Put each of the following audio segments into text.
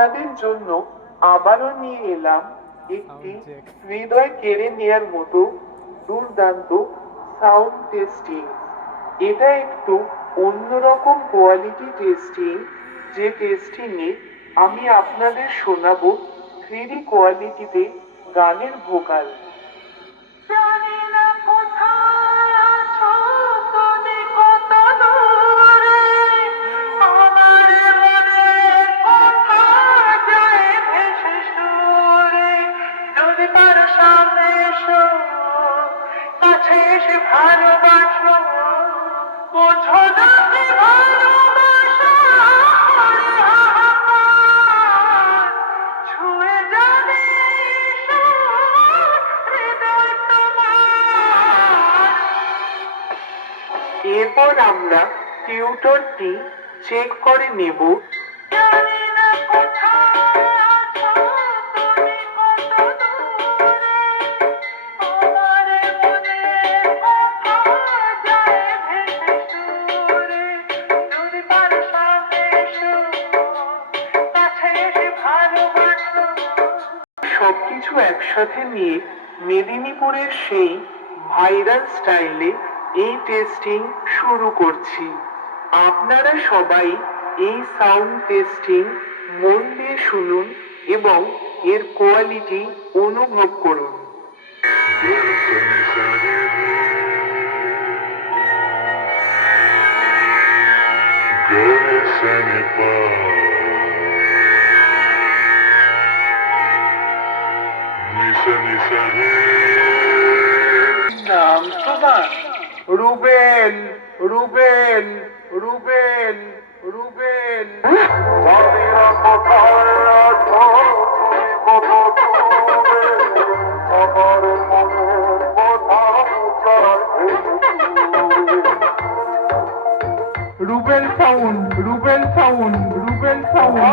আপনাদের জন্য আবারও নিয়ে এলাম একটি হৃদয় কেড়ে নেয়ার মতো দুর্দান্ত সাউন্ড টেস্টিং। এটা একটু অন্যরকম কোয়ালিটি টেস্টিং, যে টেস্টিং এ আমি আপনাদের শোনাবো 3D কোয়ালিটিতে গানের ভোকাল। জানি না কোথায় আছো তুমি, কত দূরে আমার মনে, কোথায় যায় ভেসে সুরে। যদি পারো সামনে এসো, কাছে এসে ভালোবাসো, বোঝো না কি ভালোবাসা করে হাহাকার। ছুঁয়ে যাবে হৃদয় তোমার। এরপর আমরা টিউটরটি চেক করে নেব। জানি না কোথায় আছো তুমি, কত দূরে আমার মনে, কোথায় যায় ভেসে সুরে। যদি পারো সামনে এসো, কাছে এসে ভালোবাসো। সবকিছু একসাথে নিয়ে মেদিনীপুরের সেই ভাইরাল স্টাইলে এই টেস্টিং শুরু করছি। আপনারা সবাই এই সাউন্ড টেস্টিং মন দিয়ে শুনুন এবং এর কোয়ালিটি অনুভব করুন। নাম তোমার? রুবেল, রুবেল, রুবেল, রুবেল। জানি না কোথায় আছো তুমি, কত দূরে আমার মনে, কোথায় যায় ভেসে সুরে। Rubel sound, Rubel sound, Rubel sound.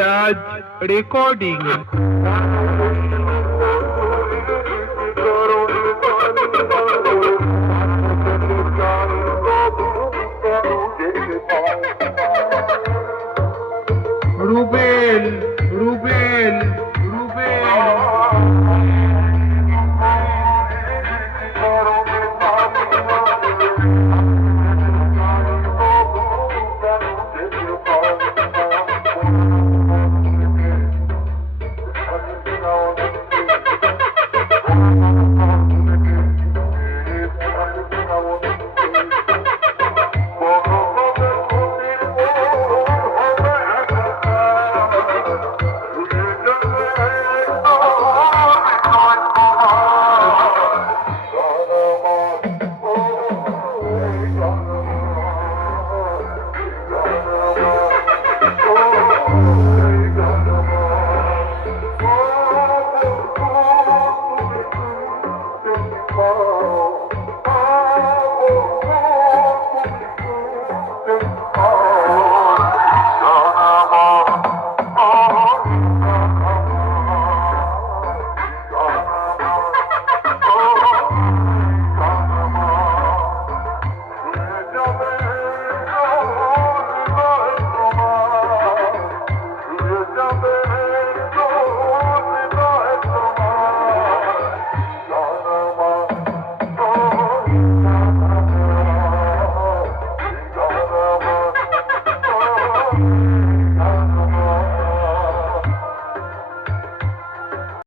Raj recording. Rubel, Rubel, Rubel.